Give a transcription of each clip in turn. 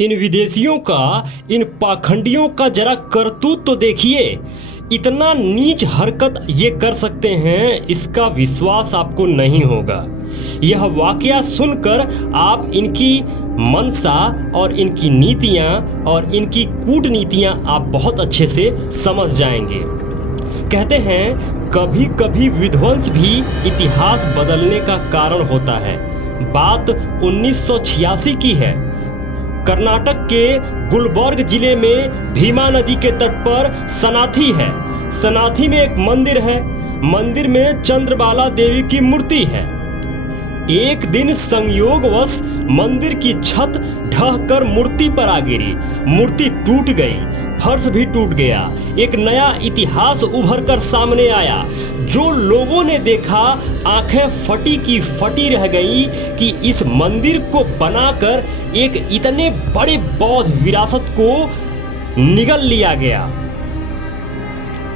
इन विदेशियों का, इन पाखंडियों का जरा करतूत तो देखिए। इतना नीच हरकत ये कर सकते हैं, इसका विश्वास आपको नहीं होगा। यह वाकया सुनकर आप इनकी मंशा और इनकी नीतियां और इनकी कूटनीतियां आप बहुत अच्छे से समझ जाएंगे। कहते हैं कभी कभी विध्वंस भी इतिहास बदलने का कारण होता है। बात 1986 की है। कर्नाटक के गुलबर्ग जिले में भीमा नदी के तट पर सनाथी है। सनाथी में एक मंदिर है। मंदिर में चंद्रबाला देवी की मूर्ति है। एक दिन संयोगवश मंदिर की छत ढहकर मूर्ति पर आ गिरी। मूर्ति टूट गई, फर्श भी टूट गया। एक नया इतिहास उभर कर सामने आया। जो लोगों ने देखा, आंखें फटी की फटी रह गई कि इस मंदिर को बनाकर एक इतने बड़े बौद्ध विरासत को निगल लिया गया।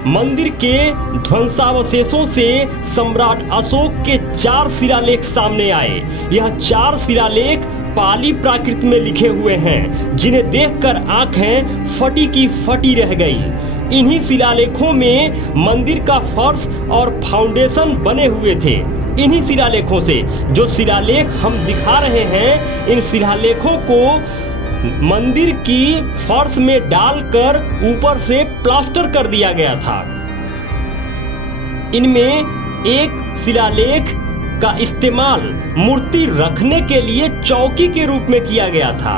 मंदिर के ध्वंसावशेषों से सम्राट अशोक के 4 शिलालेख सामने आए। यह 4 शिलालेख पाली प्राकृत में लिखे हुए हैं, जिन्हें देखकर आंखें फटी की फटी रह गई। इन्हीं शिलालेखों में मंदिर का फर्श और फाउंडेशन बने हुए थे। इन्हीं शिलालेखों से जो शिलालेख हम दिखा रहे हैं, इन शिलालेखों को मंदिर की फर्श में डालकर ऊपर से प्लास्टर कर दिया गया था। इनमें एक शिलालेख का इस्तेमाल मूर्ति रखने के लिए चौकी के रूप में किया गया था।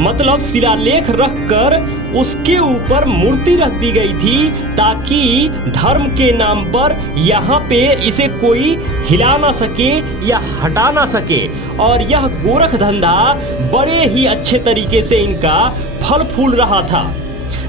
मतलब शिलालेख रखकर उसके ऊपर मूर्ति रख दी गई थी, ताकि धर्म के नाम पर यहाँ पे इसे कोई हिला ना सके या हटा ना सके। और यह गोरख धंधा बड़े ही अच्छे तरीके से इनका फल फूल रहा था।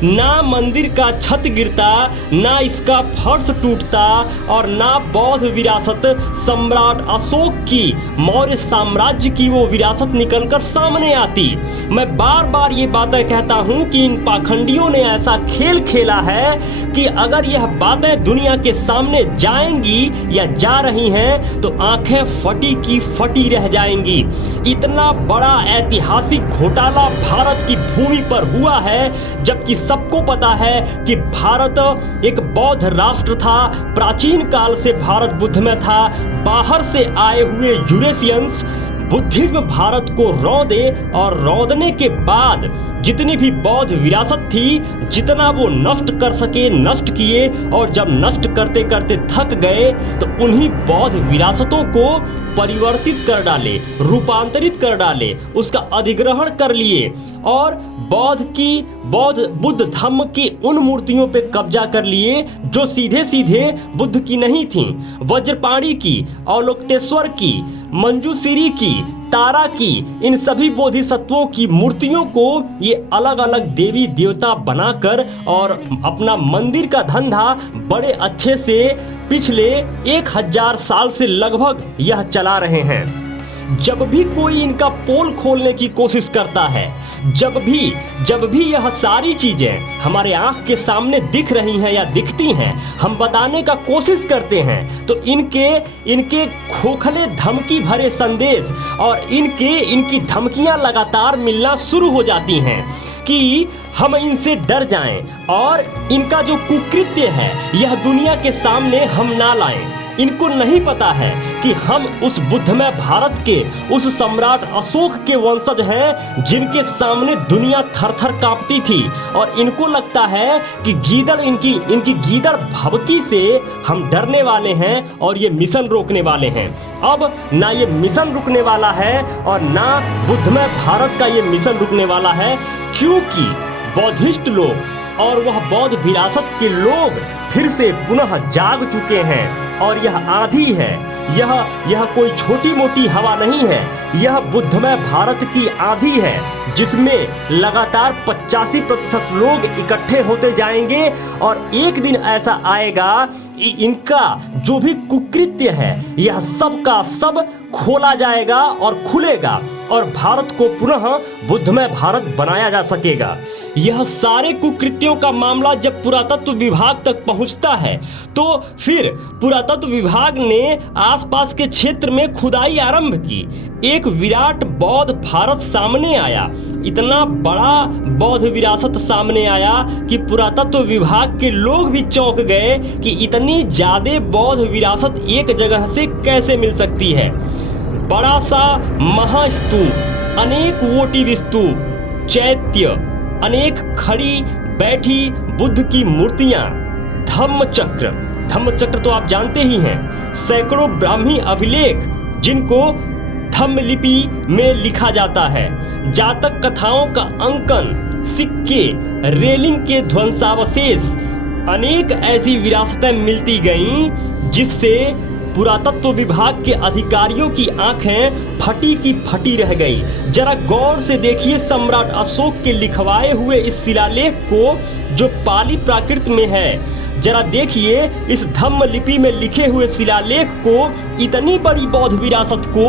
ना मंदिर का छत गिरता, ना इसका फर्श टूटता और ना बौद्ध विरासत सम्राट अशोक की, मौर्य साम्राज्य की वो विरासत निकलकर सामने आती। मैं बार बार ये बातें कहता हूँ कि इन पाखंडियों ने ऐसा खेल खेला है कि अगर यह बातें दुनिया के सामने जाएंगी या जा रही हैं तो आंखें फटी की फटी रह जाएंगी। इतना बड़ा ऐतिहासिक घोटाला भारत की भूमि पर हुआ है, जबकि सबको पता है कि भारत एक बौद्ध राष्ट्र था। प्राचीन काल से भारत बुद्ध में था। बाहर से आए हुए यूरेशियंस बुद्धिज्म भारत को रौंदे और रौंदने के बाद जितनी भी बौद्ध विरासत थी, जितना वो नष्ट कर सके नष्ट किए। और जब नष्ट करते करते थक गए तो उन्हीं बौद्ध विरासतों को परिवर्तित कर डाले, रूपांतरित कर डाले, उसका अधिग्रहण कर लिए और बौद्ध बुद्ध धम्म की उन मूर्तियों पे कब्जा कर लिए जो सीधे सीधे बुद्ध की नहीं थीं। वज्रपाणी की, अवलोकितेश्वर की, मंजूश्री की, तारा की, इन सभी बोधिसत्वों की मूर्तियों को ये अलग अलग देवी देवता बनाकर और अपना मंदिर का धंधा बड़े अच्छे से पिछले 1000 साल से लगभग यह चला रहे हैं। जब भी कोई इनका पोल खोलने की कोशिश करता है, जब भी यह सारी चीजें हमारे आंख के सामने दिख रही हैं या दिखती हैं, हम बताने का कोशिश करते हैं, तो इनके खोखले धमकी भरे संदेश और इनकी धमकियां लगातार मिलना शुरू हो जाती हैं कि हम इनसे डर जाएं और इनका जो कुकृत्य है यह दुनिया के सामने हम ना लाएं। इनको नहीं पता है कि हम उस बुद्धमय भारत के, उस सम्राट अशोक के वंशज हैं, जिनके सामने दुनिया थर-थर कांपती थी। और इनको लगता है कि इनकी गीदड़ भभकी से हम डरने वाले हैं और ये मिशन रोकने वाले हैं। अब ना ये मिशन रुकने वाला है और ना बुद्धमय भारत का ये मिशन रुकने वाला है, क्योंकि बौद्धिस्ट लोग और वह बौद्ध विरासत के लोग फिर से पुनः जाग चुके हैं। और यह आंधी है, यह कोई छोटी मोटी हवा नहीं है, यह बुद्धमय भारत की आंधी है, जिसमें लगातार 85% लोग इकट्ठे होते जाएंगे। और एक दिन ऐसा आएगा इनका जो भी कुकृत्य है यह सब का सब खोला जाएगा और खुलेगा। और भारत को पुनः बुद्धमय भारत बनाया जा सकेगा। यह सारे कुकृत्यों का मामला जब पुरातत्व विभाग तक पहुंचता है तो फिर पुरातत्व विभाग ने आसपास के क्षेत्र में खुदाई आरंभ की। एक विराट बौद्ध भारत सामने आया। इतना बड़ा बौद्ध विरासत सामने आया कि पुरातत्व विभाग के लोग भी चौंक गए कि इतनी ज्यादा बौद्ध विरासत एक जगह से कैसे मिल सकती है। बड़ा सा महास्तूप, अनेक वोटिव स्तूप, चैत्य, अनेक खड़ी बैठी बुद्ध की मूर्तियां, धम्मचक्र तो आप जानते ही हैं, सैकड़ों ब्राह्मी अभिलेख जिनको धम्म लिपि में लिखा जाता है, जातक कथाओं का अंकन, सिक्के, रेलिंग के ध्वंसावशेष, अनेक ऐसी विरासतें मिलती गईं जिससे पुरातत्व विभाग के अधिकारियों की आंखें फटी की फटी रह गई। जरा गौर से देखिए सम्राट अशोक के लिखवाए हुए इस शिलालेख को जो पाली प्राकृत में है। जरा देखिए इस धम्म लिपि में लिखे हुए शिलालेख को। इतनी बड़ी बौद्ध विरासत को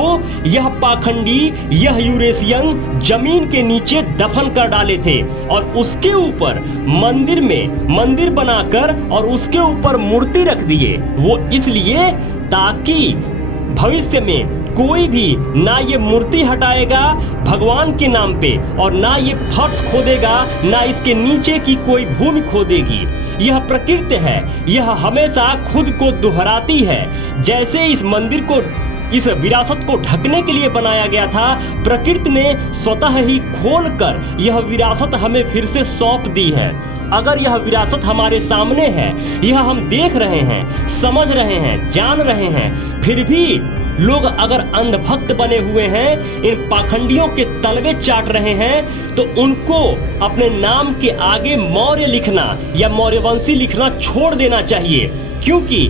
यह पाखंडी, यह यूरेशियन जमीन के नीचे दफन कर डाले थे और उसके ऊपर मंदिर बनाकर और उसके ऊपर मूर्ति रख दिए। वो इसलिए ताकि भविष्य में कोई भी ना ये मूर्ति हटाएगा भगवान के नाम पे और ना ये फर्श खोदेगा, ना इसके नीचे की कोई भूमि खोदेगी। यह प्रकृति है, यह हमेशा खुद को दोहराती है। जैसे इस मंदिर को, इस विरासत को ढकने के लिए बनाया गया था, प्रकृति ने स्वतः ही खोलकर यह विरासत हमें फिर से सौंप दी है। अगर यह विरासत हमारे सामने है, यह हम देख रहे हैं, समझ रहे हैं, जान रहे हैं, फिर भी लोग अगर अंधभक्त बने हुए हैं, इन पाखंडियों के तलवे चाट रहे हैं, तो उनको अपने नाम के आगे मौर्य लिखना या मौर्यवंशी लिखना छोड़ देना चाहिए। क्योंकि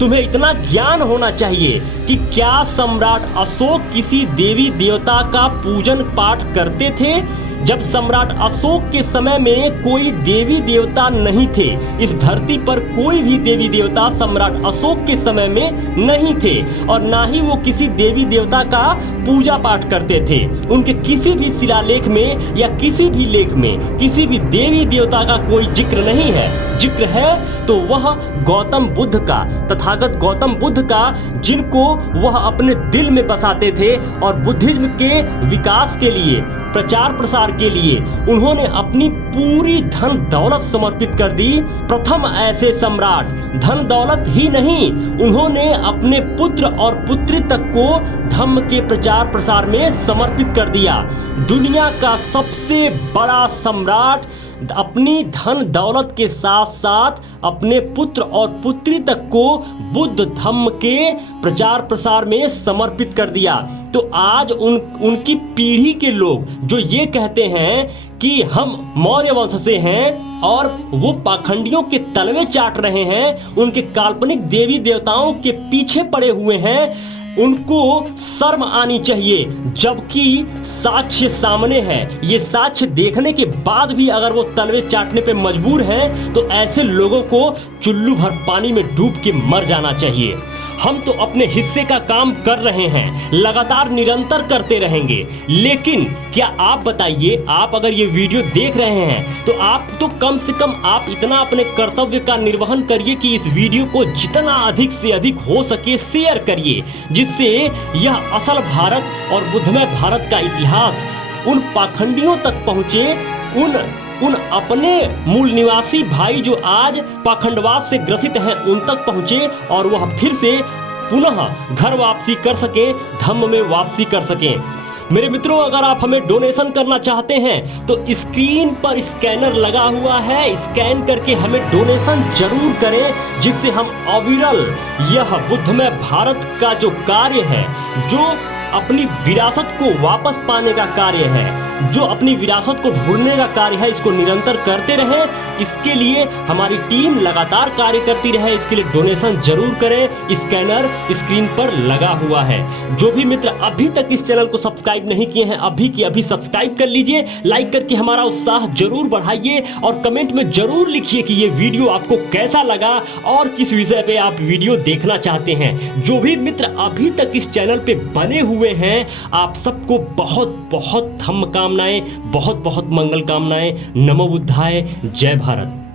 तुम्हें इतना ज्ञान होना चाहिए कि क्या सम्राट अशोक किसी देवी देवता का पूजन पाठ करते थे? जब सम्राट अशोक के समय में कोई देवी देवता नहीं थे, इस धरती पर कोई भी देवी देवता सम्राट अशोक के समय में नहीं थे और ना ही वो किसी देवी देवता का पूजा पाठ करते थे। उनके किसी भी शिलालेख में या किसी भी लेख में किसी भी देवी देवता का कोई जिक्र नहीं है। जिक्र है तो वह गौतम बुद्ध का, तथागत गौतम बुद्ध का, जिनको वह अपने दिल में बसाते थे और बुद्धिज्म के विकास के लिए, प्रचार प्रसार के लिए उन्होंने अपनी पूरी धन दौलत समर्पित कर दी। प्रथम ऐसे सम्राट धन दौलत ही नहीं, उन्होंने अपने पुत्र और पुत्री तक को धम्म के प्रचार प्रसार में समर्पित कर दिया। दुनिया का सबसे बड़ा सम्राट अपनी धन दौलत के साथ साथ अपने पुत्र और पुत्री तक को बुद्ध धम्म के प्रचार प्रसार में समर्पित कर दिया। तो आज उनकी पीढ़ी के लोग जो ये कहते हैं कि हम मौर्य वंश से हैं और वो पाखंडियों के तलवे चाट रहे हैं, उनके काल्पनिक देवी देवताओं के पीछे पड़े हुए हैं, उनको शर्म आनी चाहिए। जबकि साक्ष्य सामने है, ये साक्ष्य देखने के बाद भी अगर वो तलवे चाटने पे मजबूर हैं तो ऐसे लोगों को चुल्लू भर पानी में डूब के मर जाना चाहिए। हम तो अपने हिस्से का काम कर रहे हैं, लगातार निरंतर करते रहेंगे। लेकिन क्या आप बताइए, आप अगर ये वीडियो देख रहे हैं तो आप तो कम से कम आप इतना अपने कर्तव्य का निर्वहन करिए कि इस वीडियो को जितना अधिक से अधिक हो सके शेयर करिए, जिससे यह असल भारत और बुद्धमय भारत का इतिहास उन पाखंडियों तक पहुँचे, उन अपने मूल निवासी भाई जो आज पाखंडवाद से ग्रसित हैं उन तक पहुँचे और वह फिर से पुनः घर वापसी कर सकें, धम्म में वापसी कर सकें। मेरे मित्रों, अगर आप हमें डोनेशन करना चाहते हैं तो स्क्रीन पर स्कैनर लगा हुआ है, स्कैन करके हमें डोनेशन जरूर करें, जिससे हम अविरल यह बुद्धमय भारत का जो कार्य है, जो अपनी विरासत को वापस पाने का कार्य है, जो अपनी विरासत को ढूंढने का कार्य है इसको निरंतर करते रहे। इसके लिए हमारी टीम लगातार कार्य करती रहे। इसके लिए डोनेशन जरूर करें। स्कैनर स्क्रीन पर लगा हुआ है। जो भी मित्र अभी तक इस चैनल को सब्सक्राइब नहीं किए हैं अभी की अभी सब्सक्राइब कर लीजिए। लाइक करके हमारा उत्साह जरूर बढ़ाइए और कमेंट में जरूर लिखिए कि ये वीडियो आपको कैसा लगा और किस विषय पे आप वीडियो देखना चाहते हैं। जो भी मित्र अभी तक इस चैनल पे बने हुए हैं आप सबको बहुत बहुत धम्म कामनाएं, बहुत बहुत मंगल कामनाएं। नमो बुद्धाय। जय भारत।